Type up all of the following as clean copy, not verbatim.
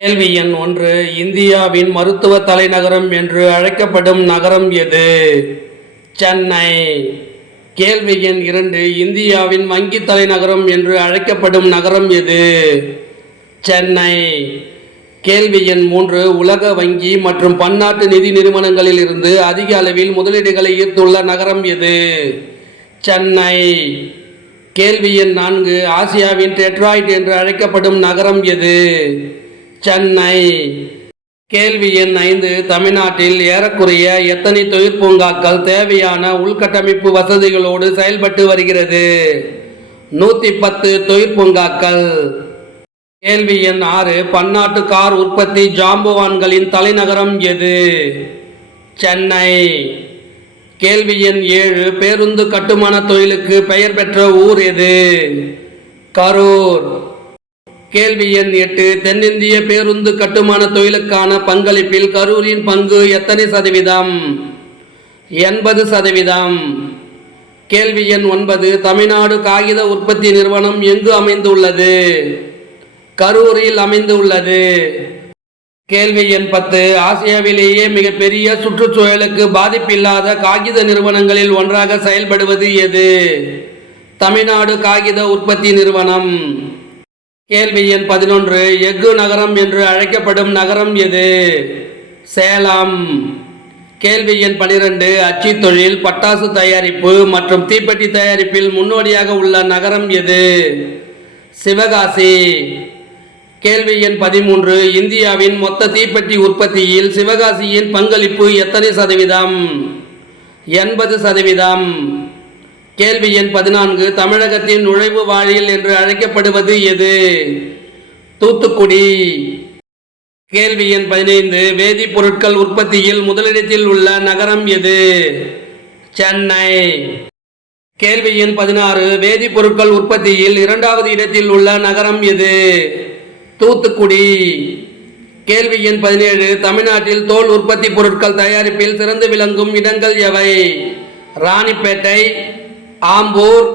கேள்வி எண் 1. இந்தியாவின் மருத்துவ தலைநகரம் என்று அழைக்கப்படும் நகரம் எது? சென்னை. கேள்வி எண் 2. இந்தியாவின் வங்கி தலைநகரம் என்று அழைக்கப்படும் நகரம் எது? சென்னை. கேள்வி எண் 3. உலக வங்கி மற்றும் பன்னாட்டு நிதி நிறுவனங்களில் இருந்து அதிக அளவில் முதலீடுகளை ஈர்த்துள்ள நகரம் எது? சென்னை. கேள்வி எண் 4. ஆசியாவின் டெட்ராய்ட் என்று அழைக்கப்படும் நகரம் எது? சென்னை. கேள்வி எண் 5. தமிழ்நாட்டில் ஏறக்குறைய எத்தனை தொழிற்பூங்காக்கள் தேவையான உள்கட்டமைப்பு வசதிகளோடு செயல்பட்டு வருகிறது? 110 தொழிற்பூங்காக்கள். கேள்வி எண் 6. பன்னாட்டு கார் உற்பத்தி ஜாம்பவான்களின் தலைநகரம் எது? சென்னை. கேள்வி எண் 7. பேருந்து கட்டுமான தொழிலுக்கு பெயர் பெற்ற ஊர் எது? கரூர். கேள்வி எண் 8. தென்னிந்திய பேருந்து கட்டுமான தொழிலுக்கான பங்களிப்பில் கரூரின் பங்கு எத்தனை சதவீதம்? 80%. கேள்வி எண் 9. தமிழ்நாடு காகித உற்பத்தி நிறுவனம் எங்கு அமைந்துள்ளது? கரூரில் அமைந்துள்ளது. கேள்வி எண் 10. ஆசியாவிலேயே மிகப்பெரிய சுற்றுச்சூழலுக்கு பாதிப்பில்லாத காகித நிறுவனங்களில் ஒன்றாக செயல்படுவது எது? தமிழ்நாடு காகித உற்பத்தி நிறுவனம். கேள்வி எண் 11. எஃகு நகரம் என்று அழைக்கப்படும் நகரம் எது? சேலம். கேள்வி எண் 12. அச்சு தொழில், பட்டாசு தயாரிப்பு மற்றும் தீப்பெட்டி தயாரிப்பில் முன்னோடியாக உள்ள நகரம் எது? சிவகாசி. கேள்வி எண் 13. இந்தியாவின் மொத்த தீப்பெட்டி உற்பத்தியில் சிவகாசியின் பங்களிப்பு எத்தனை சதவீதம்? 80%. கேள்வி எண் 14. தமிழகத்தின் நுழைவு வாயில் என்று அழைக்கப்படுவது எது? தூத்துக்குடி. கேள்வி எண் 15. வேதிப்பொருட்கள் உற்பத்தியில் முதலிடத்தில் உள்ள நகரம் எது? சென்னை. கேள்வி எண் 16. வேதிப்பொருட்கள் உற்பத்தியில் 2வது இடத்தில் உள்ள நகரம் எது? தூத்துக்குடி. கேள்வி எண் 17. தமிழ்நாட்டில் தோல் உற்பத்தி பொருட்கள் தயாரிப்பில் சிறந்து விளங்கும் இடங்கள் எவை? ராணிப்பேட்டை, ஆம்பூர்,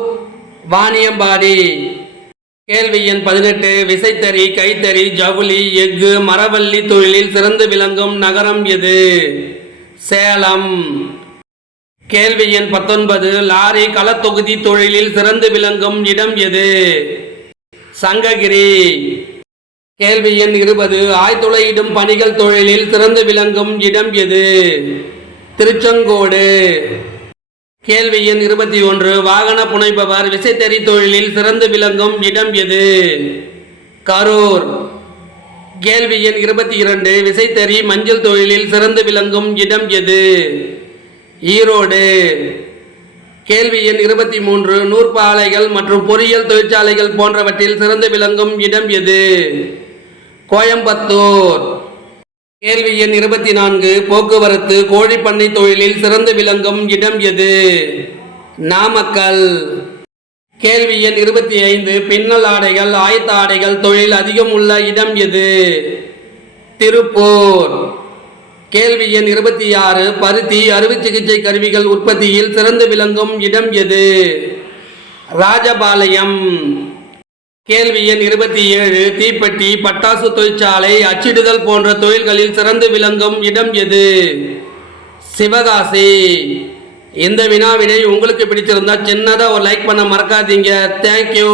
வாணியம்பாடி. கேள்வி எண் 18. விசைத்தறி, கைத்தறி, ஜவுளி, எஃகு, மரவள்ளி தொழிலில் சிறந்து விளங்கும் நகரம் எது? சேலம். கேள்வி எண் 19. லாரி களத்தொகுதி தொழிலில் சிறந்து விளங்கும் இடம் எது? சங்ககிரி. கேள்வி எண் 20. ஆய்துளையிடும் பணிகள் தொழிலில் சிறந்து விளங்கும் இடம் எது? திருச்செங்கோடு. கேள்வி எண் 21. வாகன புனைப்பவர் விசைத்தறி தொழிலில் சிறந்து விளங்கும் இடம் எது? கரூர். கேள்வி எண் 22. விசைத்தறி மஞ்சள் தொழிலில் சிறந்து விளங்கும் இடம் எது? ஈரோடு. கேள்வி எண் 23. நூற்பு ஆலைகள் மற்றும் பொறியியல் தொழிற்சாலைகள் போன்றவற்றில் சிறந்து விளங்கும் இடம் எது? கோயம்புத்தூர். கேள்வி எண் 24. போக்குவரத்து, கோழிப்பண்ணை தொழிலில் சிறந்து விளங்கும் இடம் எது? நாமக்கல். கேள்வி எண் 25. பின்னல் ஆடைகள், ஆயத்த ஆடைகள் தொழில் அதிகம் உள்ள இடம் எது? திருப்பூர். கேள்வி எண் 26. பருத்தி அறுவை சிகிச்சை கருவிகள் உற்பத்தியில் சிறந்து விளங்கும் இடம் எது? ராஜபாளையம். கேள்வி எண் 27. தீப்பெட்டி, பட்டாசு தொழிற்சாலை, அச்சிடுதல் போன்ற தொழில்களில் சிறந்து விளங்கும் இடம் எது? சிவகாசி. இந்த வினாவிடை உங்களுக்கு பிடிச்சிருந்தா சின்னதாக ஒரு லைக் பண்ண மறக்காதீங்க. தேங்க்யூ.